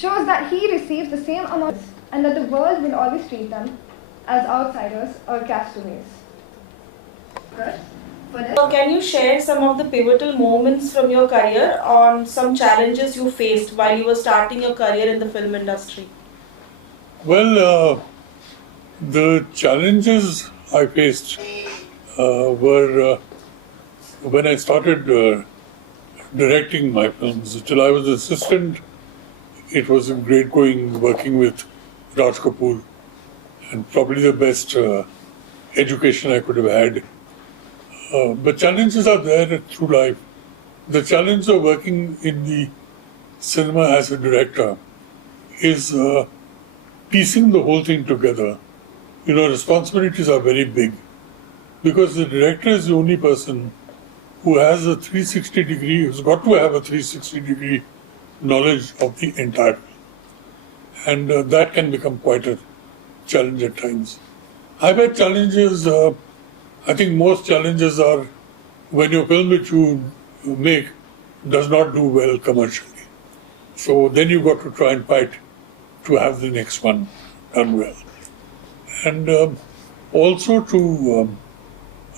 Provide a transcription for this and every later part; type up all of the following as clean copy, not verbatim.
shows that he receives the same amount and that the world will always treat them as outsiders or castaways. So can you share some of the pivotal moments from your career on some challenges you faced while you were starting your career in the film industry? Well, the challenges I faced were when I started directing my films. Till I was assistant, it was great working with Raj Kapoor, and probably the best education I could have had. But challenges are there through life. The challenge of working in the cinema as a director is piecing the whole thing together. You know, responsibilities are very big because the director is the only person who has a 360 degree, who's got to have a 360 degree knowledge of the entire film. And that can become quite a challenge at times. I've had challenges, I think most challenges are when your film which you make does not do well commercially. So then you've got to try and fight to have the next one done well. And also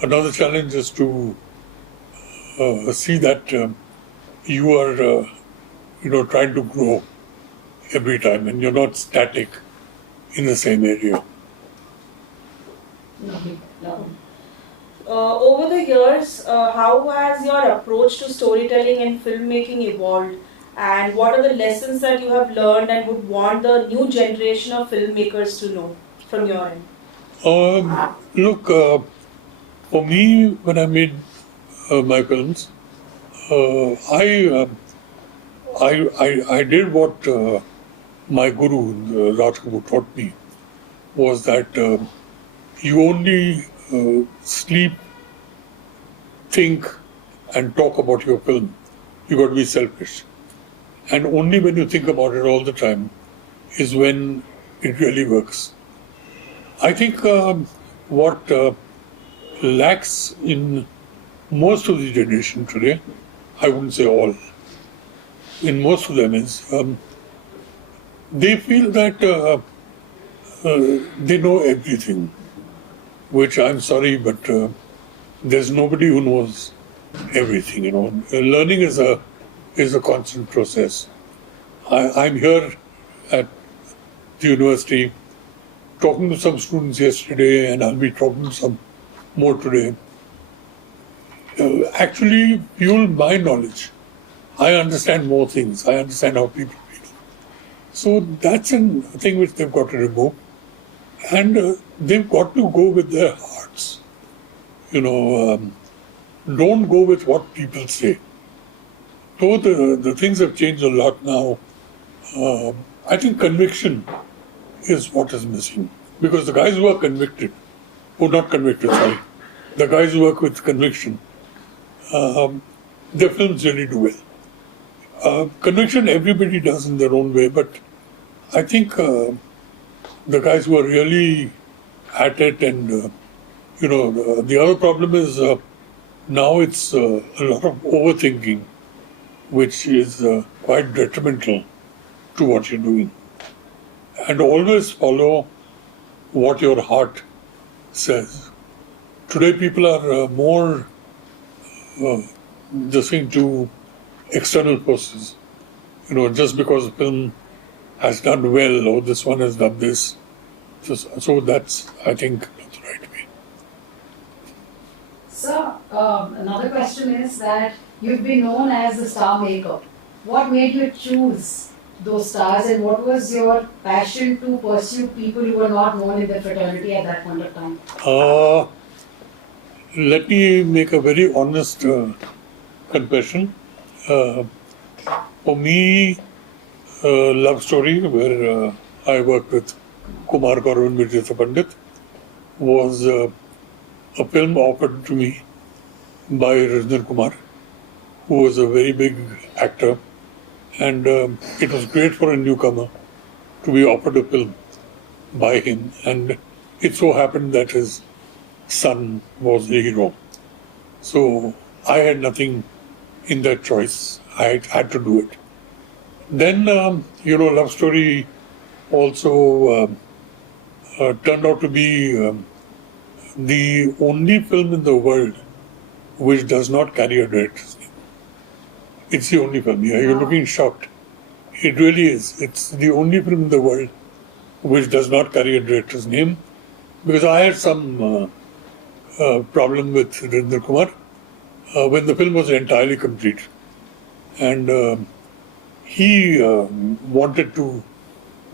another challenge is to see that you are, trying to grow every time and you're not static in the same area. Over the years, how has your approach to storytelling and filmmaking evolved? And what are the lessons that you have learned and would want the new generation of filmmakers to know from your end? Look, for me, when I made my films, I did what my guru, Raj Kapoor, taught me, was that you only sleep, think, and talk about your film. You got to be selfish. And only when you think about it all the time is when it really works. I think what lacks in most of the generation today, I wouldn't say all, in most of them is they feel that they know everything, which I'm sorry, but there's nobody who knows everything. Learning is a constant process. I'm here at the university talking to some students yesterday, and I'll be talking to some more today. Actually, fueled my knowledge. I understand more things. I understand how people feel. So that's a thing which they've got to remove. And they've got to go with their hearts. Don't go with what people say. Though the things have changed a lot now, I think conviction is what is missing. Because the guys who are convicted, not convicted, sorry, the guys who work with conviction, their films really do well. Conviction everybody does in their own way, but I think the guys who are really at it and, the other problem is now it's a lot of overthinking, which is quite detrimental to what you're doing. And always follow what your heart says. Today people are more listening to external forces. Just because a film has done well or this one has done this. So that's, I think, not the right way. Sir, another question is that you've been known as the star maker. What made you choose those stars and what was your passion to pursue people who were not known in the fraternity at that point of time? Let me make a very honest confession. For me, Love Story, where I worked with Kumar Gaurav and Vijay Pandit, was a film offered to me by Rajendra Kumar, who was a very big actor. And it was great for a newcomer to be offered a film by him. And it so happened that his son was the hero. So I had nothing in that choice. I had to do it. Then, Love Story also turned out to be the only film in the world which does not carry a director's name. It's the only film. Yeah, you're looking shocked. It really is. It's the only film in the world which does not carry a director's name, because I had some problem with Rindra Kumar when the film was entirely complete. And he wanted to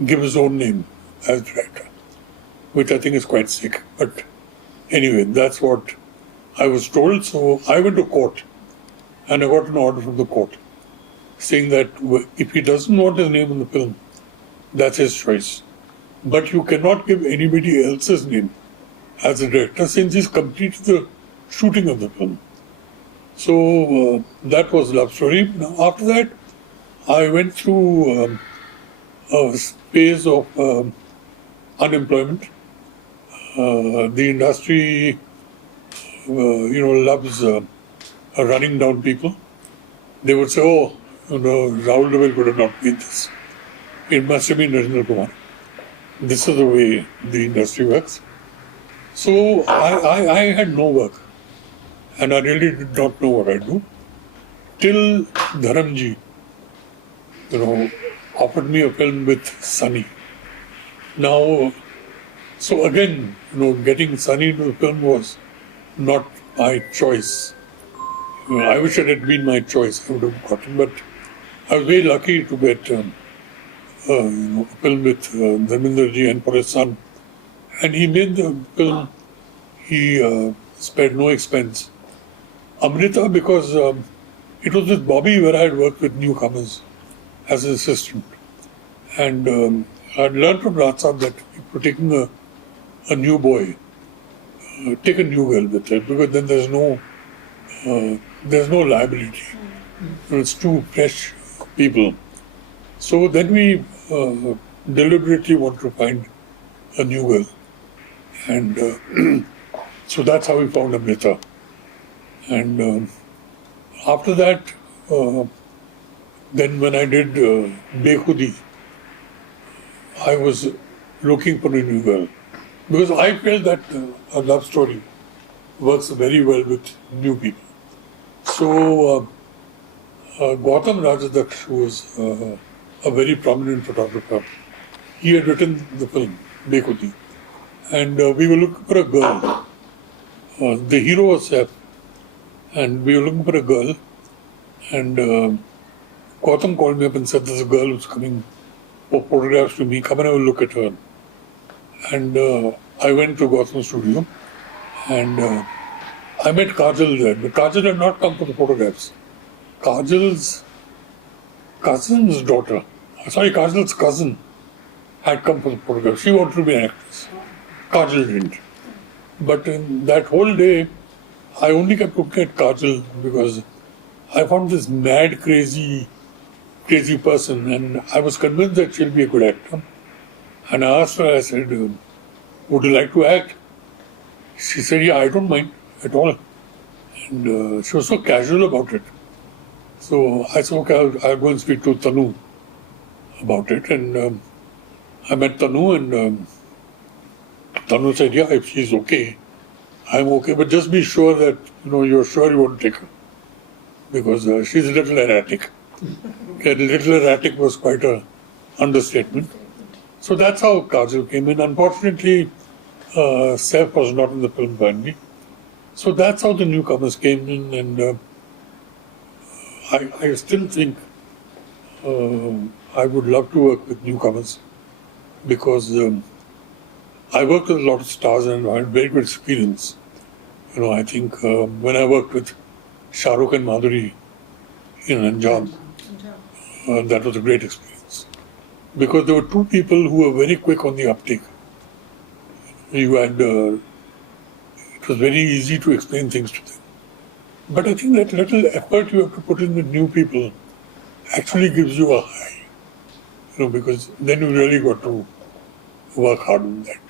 give his own name as director, which I think is quite sick. But anyway, that's what I was told. So I went to court and I got an order from the court saying that if he doesn't want his name in the film, that's his choice. But you cannot give anybody else's name as a director since he's completed the shooting of the film. So that was Love Story. Now, after that, I went through a phase of unemployment. The industry, loves running down people. They would say, oh, Rahul rawail could have not made this. It must have been Rindra Kumar. This is the way the industry works. So I had no work. And I really did not know what I'd do. Till Dharamji, offered me a film with Sunny. Now, so again, getting Sunny into the film was not my choice. I wish it had been my choice, I would have gotten, but I was very lucky to get a film with Dharmendraji and for his son. And he made the film, he spared no expense. Amrita, because it was with Bobby where I had worked with newcomers as an assistant. And I had learned from Ratsab that if you're taking a new boy, take a new girl with it, because then there's no liability. It's two fresh people. So then we deliberately want to find a new girl. And so that's how we found Amrita. And after that, then when I did Bekhudi, I was looking for a new girl. Because I felt that a love story works very well with new people. So Gautam Rajadaksh, who was a very prominent photographer, he had written the film, Bekhudi. And we were looking for a girl. The hero was Saif. And we were looking for a girl, and Gautam called me up and said, there's a girl who's coming for photographs to me, come and have a look at her. And I went to Gautam's studio, and I met Kajal there, but Kajal had not come for the photographs. Kajal's cousin's daughter, Kajal's cousin had come for the photographs. She wanted to be an actress. Kajal didn't. But in that whole day, I only kept looking at Kajal because I found this mad, crazy person, and I was convinced that she'll be a good actor. And I asked her, I said, would you like to act? She said, yeah, I don't mind at all. And she was so casual about it. So I said, okay, I'll go and speak to Tanu about it. And I met Tanu, and Tanu said, yeah, if she's okay, I'm okay, but just be sure that, you're sure you won't take her. Because she's a little erratic. Okay, little erratic was quite an understatement. So that's how Kajal came in. Unfortunately, Saif was not in the film finally. So that's how the newcomers came in, and I still think I would love to work with newcomers because I worked with a lot of stars and I had very good experience. I think when I worked with Shah Rukh and Madhuri in Anjam, that was a great experience. Because there were two people who were very quick on the uptake. You had, it was very easy to explain things to them. But I think that little effort you have to put in with new people actually gives you a high. Because then you really got to work hard on that.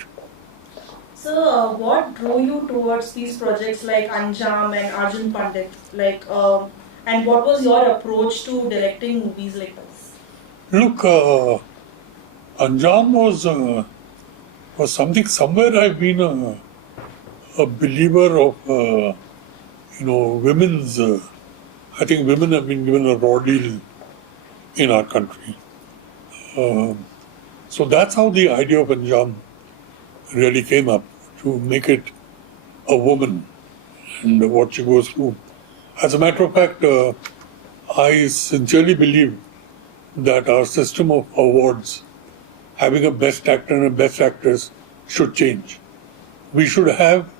So, what drew you towards these projects like Anjam and Arjun Pandit? And what was your approach to directing movies like this? Look, Anjam was something. Somewhere I've been a believer of women's. I think women have been given a raw deal in our country. So that's how the idea of Anjam really came up, to make it a woman and what she goes through. As a matter of fact, I sincerely believe that our system of awards, having a best actor and a best actress, should change. We should have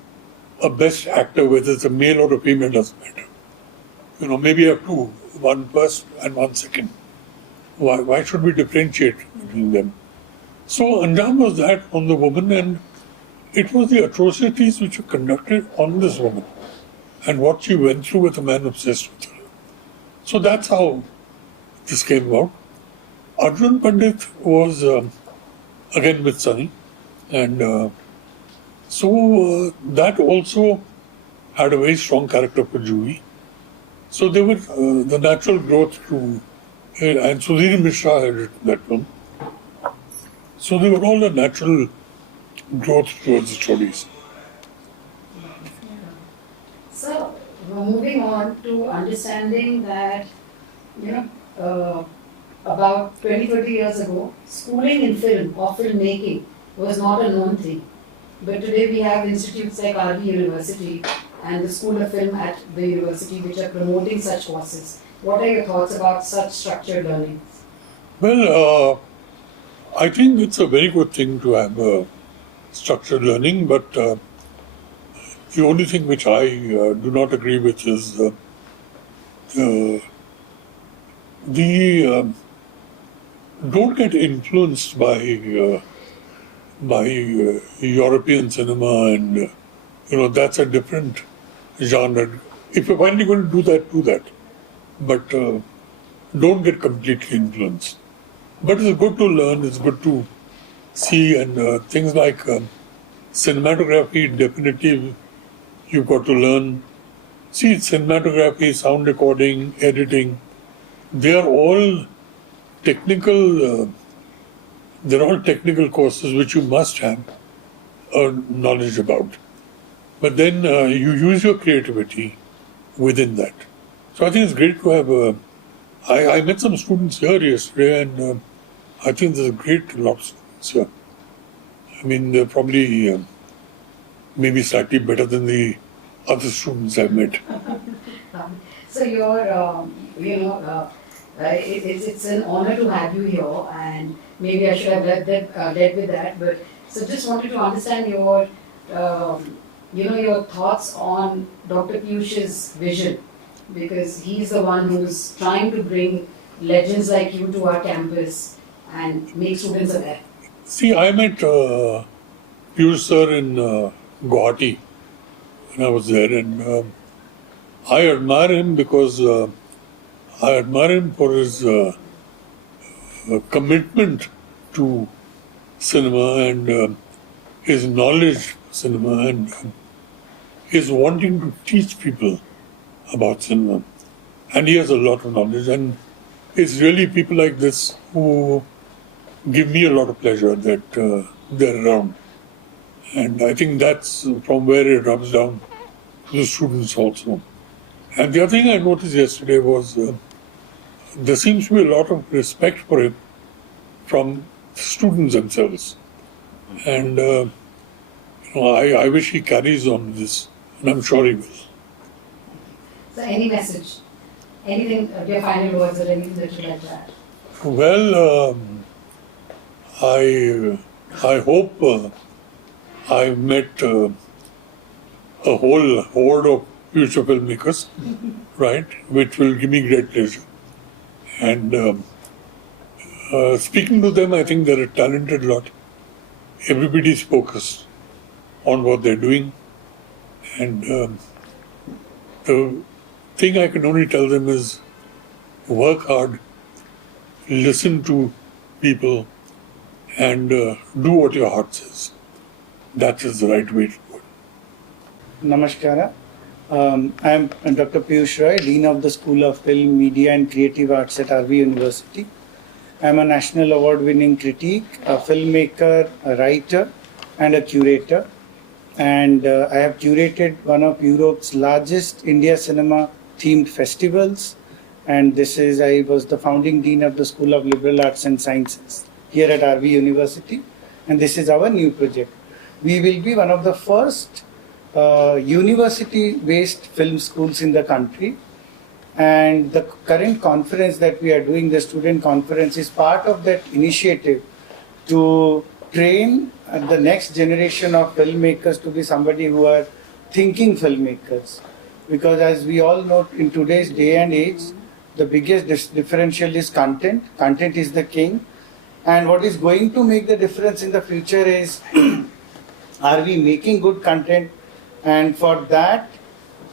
a best actor, whether it's a male or a female, doesn't matter. Maybe have two, one first and one second. Why should we differentiate between them? So Anjam was that on the woman, and it was the atrocities which were conducted on this woman and what she went through with a man obsessed with her. So that's how this came about. Arjun Pandit was again with Sunny, and so that also had a very strong character for Juhi. So they were the natural growth to, and Sudhir Mishra had written that film. So they were all a natural growth towards the stories. So, we're moving on to understanding that, about 20-30 years ago, schooling in film or filmmaking was not a known thing. But today we have institutes like RV University and the School of Film at the university which are promoting such courses. What are your thoughts about such structured learning? Well, I think it's a very good thing to have structured learning, but the only thing which I do not agree with is don't get influenced by European cinema, and that's a different genre. If you're finally going to do that, but don't get completely influenced. But it's good to learn, it's good to see, and things like cinematography, definitely you've got to learn. See, cinematography, sound recording, editing, they are all technical. They're all technical courses which you must have knowledge about. But then you use your creativity within that. So I think it's great to have. I met some students here yesterday, and I think there's a great lot of students here. I mean, they're probably maybe slightly better than the other students I've met. So it's an honor to have you here, and maybe I should have led with that. But so just wanted to understand your thoughts on Dr. Piyush's vision, because he's the one who's trying to bring legends like you to our campus and make students aware. See, I met Piyush sir in Guwahati when I was there, and I admire him because I admire him for his commitment to cinema, and his knowledge of cinema, and his wanting to teach people about cinema. And he has a lot of knowledge, and it's really people like this who give me a lot of pleasure that they're around. And I think that's from where it rubs down to the students also. And the other thing I noticed yesterday was there seems to be a lot of respect for him from students themselves. And I wish he carries on this, and I'm sure he will. So any message? Anything, your final words or anything that you'd like to add? Well, I hope I've met a whole horde of future filmmakers, right, which will give me great pleasure. And speaking to them, I think they're a talented lot. Everybody's focused on what they're doing. And the thing I can only tell them is work hard, listen to people, and do what your heart says. That is the right way to do it. Namaskara. I am Dr. Piyush Roy, Dean of the School of Film, Media and Creative Arts at RV University. I'm a national award-winning critic, a filmmaker, a writer, and a curator. And I have curated one of Europe's largest India cinema themed festivals. And I was the founding dean of the School of Liberal Arts and Sciences here at RV University. And this is our new project. We will be one of the first university-based film schools in the country. And the current conference that we are doing, the student conference, is part of that initiative to train the next generation of filmmakers to be somebody who are thinking filmmakers. Because as we all know, in today's day and age, the biggest differential is content. Content is the king. And what is going to make the difference in the future is, are we making good content? And for that,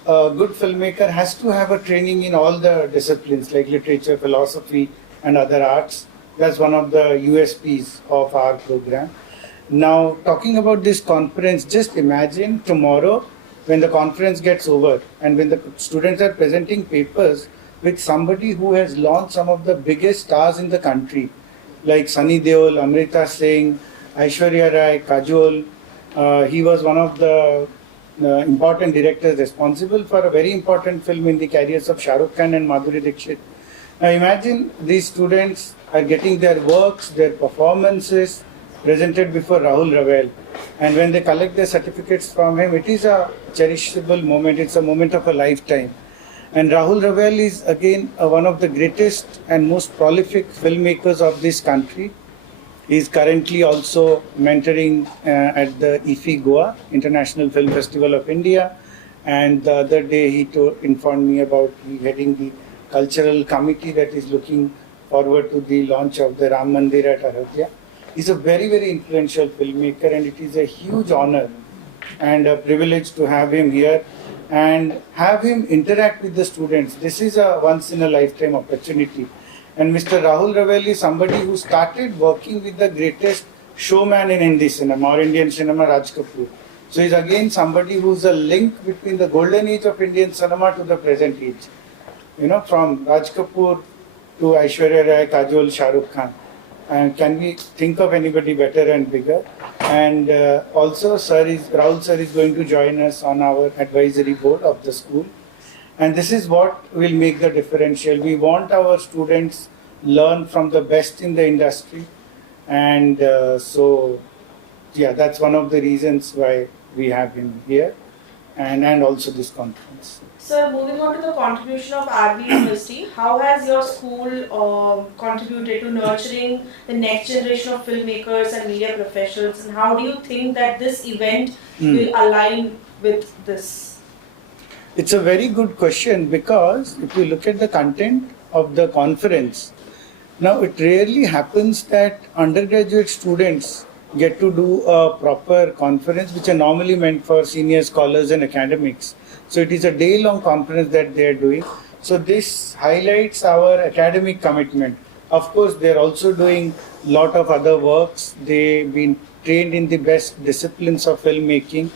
a good filmmaker has to have a training in all the disciplines like literature, philosophy, and other arts. That's one of the USPs of our program. Now, talking about this conference, just imagine tomorrow when the conference gets over and when the students are presenting papers with somebody who has launched some of the biggest stars in the country, like Sunny Deol, Amrita Singh, Aishwarya Rai, Kajol. He was one of the important directors responsible for a very important film in the careers of Shah Rukh Khan and Madhuri Dixit. Now imagine these students are getting their works, their performances presented before Rahul Rawail, and when they collect their certificates from him, it is a cherishable moment. It's a moment of a lifetime. And Rahul Rawail is again one of the greatest and most prolific filmmakers of this country. He is currently also mentoring at the IFFI Goa, International Film Festival of India. And the other day he informed me about heading the cultural committee that is looking forward to the launch of the Ram Mandir at Ayodhya. He's a very, very influential filmmaker, and it is a huge honor and a privilege to have him here and have him interact with the students. This is a once in a lifetime opportunity. And Mr. Rahul Rawail is somebody who started working with the greatest showman in Hindi cinema or Indian cinema, Raj Kapoor. So he's again somebody who's a link between the golden age of Indian cinema to the present age. You know, from Raj Kapoor to Aishwarya Rai, Kajol, Shah Rukh Khan. And can we think of anybody better and bigger? And also Rahul sir is going to join us on our advisory board of the school. And this is what will make the differential. We want our students learn from the best in the industry. And that's one of the reasons why we have him here and also this conference. Sir, moving on to the contribution of RB University, how has your school contributed to nurturing the next generation of filmmakers and media professionals, and how do you think that this event will align with this? It's a very good question, because if you look at the content of the conference, now it rarely happens that undergraduate students get to do a proper conference, which are normally meant for senior scholars and academics. So it is a day-long conference that they are doing. So this highlights our academic commitment. Of course, they are also doing a lot of other works. They've been trained in the best disciplines of filmmaking.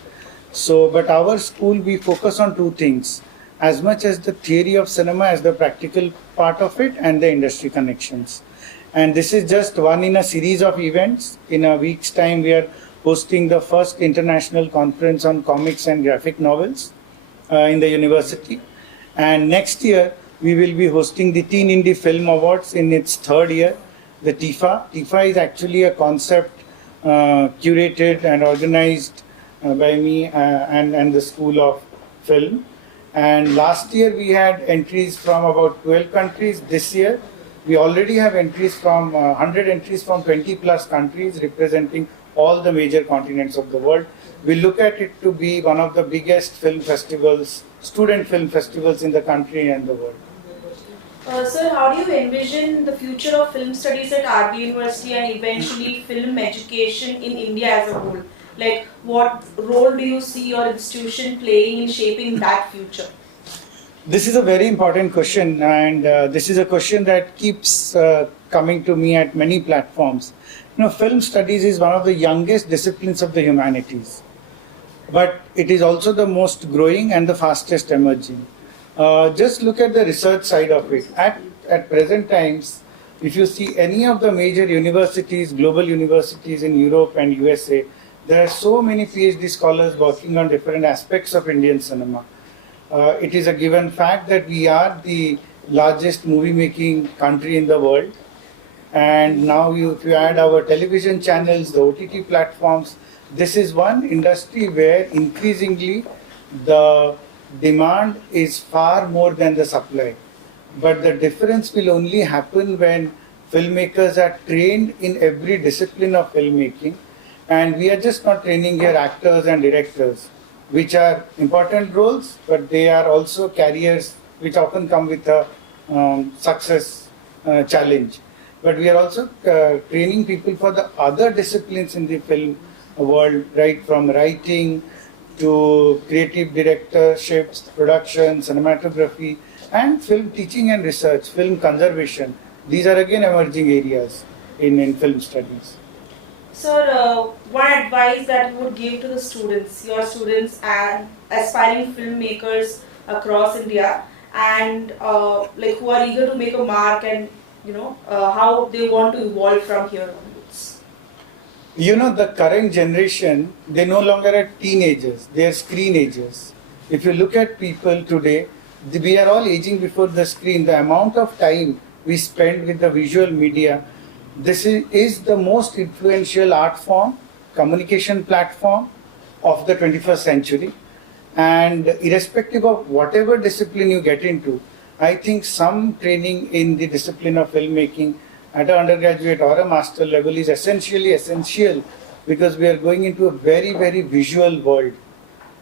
But our school, we focus on two things: as much as the theory of cinema as the practical part of it, and the industry connections. And this is just one in a series of events. In a week's time, we are hosting the first international conference on comics and graphic novels in the university. And next year, we will be hosting the Teen Indie Film Awards in its third year, the TIFA. TIFA is actually a concept curated and organized by me and the School of Film. And last year we had entries from about 12 countries. This year we already have entries from 100 entries from 20 plus countries representing all the major continents of the world. We look at it to be one of the biggest film festivals, student film festivals in the country and the world. Sir, how do you envision the future of film studies at RB University and eventually film education in India as a whole? Like, what role do you see your institution playing in shaping that future? This is a very important question, and this is a question that keeps coming to me at many platforms. You know, film studies is one of the youngest disciplines of the humanities, but it is also the most growing and the fastest emerging. Just look at the research side of it. At present times, If you see any of the major universities, global universities in Europe and USA, there are so many PhD scholars working on different aspects of Indian cinema. It is a given fact that we are the largest movie making country in the world. And now if you add our television channels, the OTT platforms, this is one industry where increasingly the demand is far more than the supply. But the difference will only happen when filmmakers are trained in every discipline of filmmaking. And we are just not training here actors and directors, which are important roles, but they are also carriers which often come with a success challenge. But we are also training people for the other disciplines in the film world, right from writing to creative directorships, production, cinematography, and film teaching and research, film conservation. These are again emerging areas in film studies. Sir, what advice that you would give to the students, your students and aspiring filmmakers across India, and like who are eager to make a mark, and how they want to evolve from here onwards? The current generation, they no longer are teenagers, they are screenagers. If you look at people today, we are all aging before the screen. The amount of time we spend with the visual media, this is the most influential art form, communication platform of the 21st century. And irrespective of whatever discipline you get into, I think some training in the discipline of filmmaking at an undergraduate or a master level is essential, because we are going into a very, very visual world.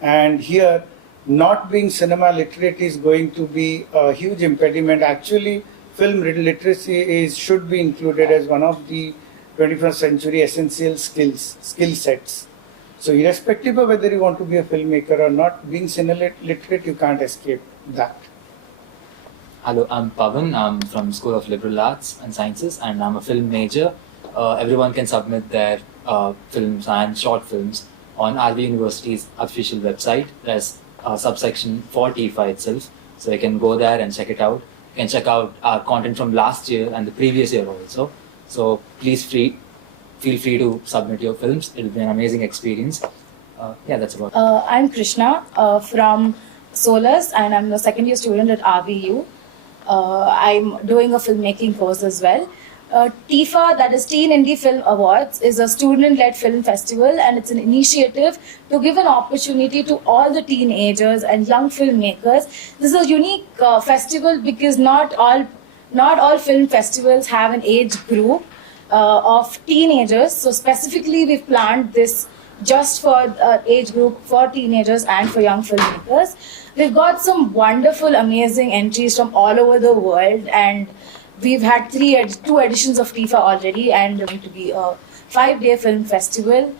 And here, not being cinema literate is going to be a huge impediment. Actually, film literacy should be included as one of the 21st century essential skill sets. So irrespective of whether you want to be a filmmaker or not, being cinema literate, you can't escape that. Hello, I'm Pavan. I'm from School of Liberal Arts and Sciences, and I'm a film major. Everyone can submit their films and short films on RV University's official website. There's a subsection for TIFA itself, so you can go there and check it out. You can check out our content from last year and the previous year also. So please feel free to submit your films. It'll be an amazing experience. That's about it. I'm Krishna from Solus, and I'm a second year student at RVU. I'm doing a filmmaking course as well. TIFA, that is Teen Indie Film Awards, is a student-led film festival, and it's an initiative to give an opportunity to all the teenagers and young filmmakers. This is a unique festival because not all film festivals have an age group of teenagers. So specifically, we've planned this just for age group for teenagers and for young filmmakers. We've got some wonderful, amazing entries from all over the world, and we've had two editions of TIFA already, and going to be a 5-day film festival.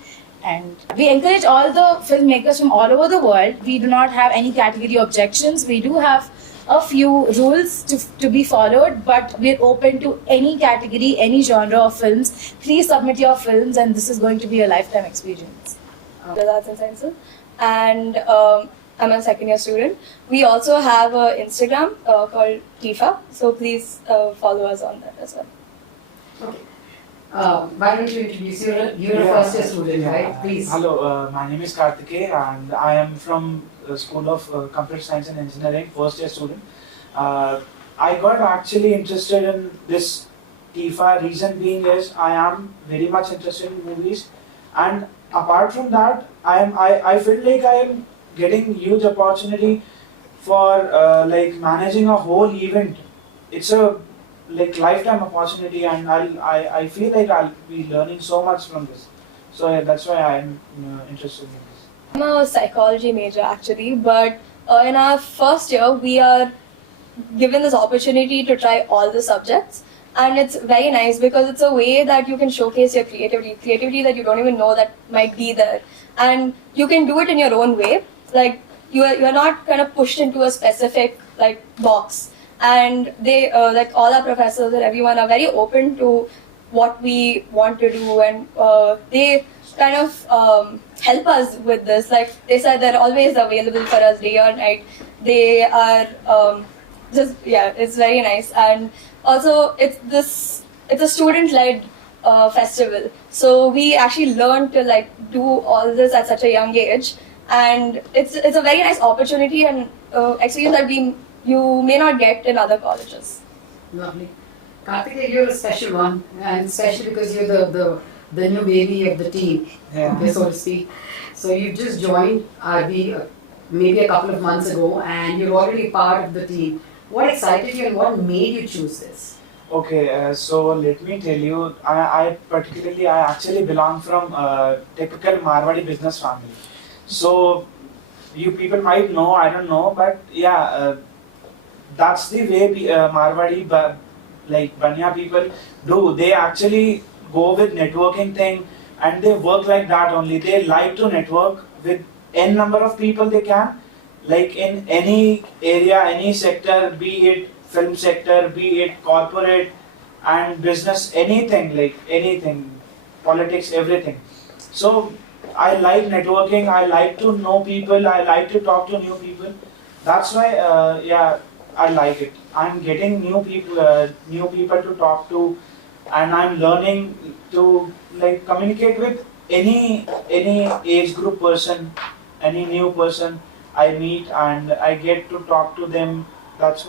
And we encourage all the filmmakers from all over the world. We do not have any category objections. We do have a few rules to be followed, but we're open to any category, any genre of films. Please submit your films, and this is going to be a lifetime experience. Arts and Sciences, and I'm a second year student. We also have an Instagram called TIFA, so please follow us on that as well. Okay. Why don't you introduce you're a first year student, right? Please. Hello, my name is Karthikeya, and I am from the School of Computer Science and Engineering, first year student. I got actually interested in this TIFA. Reason being is I am very much interested in movies, and apart from that, I feel like I am getting huge opportunity for managing a whole event. It's a lifetime opportunity, and I feel like I'll be learning so much from this. So that's why I'm interested in this. I'm a psychology major actually, but in our first year we are given this opportunity to try all the subjects, and it's very nice because it's a way that you can showcase your creativity that you don't even know that might be there, and you can do it in your own way. Like you are not kind of pushed into a specific box, and they all our professors and everyone are very open to what we want to do, and they kind of help us with this. Like they said, they're always available for us day or night. They are it's very nice, and also it's this it's a student-led festival. So we actually learned to like do all this at such a young age, and it's a very nice opportunity and experience that you may not get in other colleges. Lovely. Karthikeya, you're a special one, and especially because you're the new baby of the team, okay, so to speak. So you've just joined RB maybe a couple of months ago, and you're already part of the team. What excited you and what made you choose this? Okay, so let me tell you, I actually belong from a typical Marwadi business family. So you people might know, I don't know, but yeah, that's the way Marwadi, like Banya people do. They actually go with networking thing, and they work like that only. They like to network with n number of people they can, like in any area, any sector, be it film sector, be it corporate and business, anything, like anything, politics, everything. So I like networking, I like to know people, I like to talk to new people. That's why, I like it. I'm getting new people to talk to, and I'm learning to like communicate with any age group person, any new person I meet, and I get to talk to them. That's why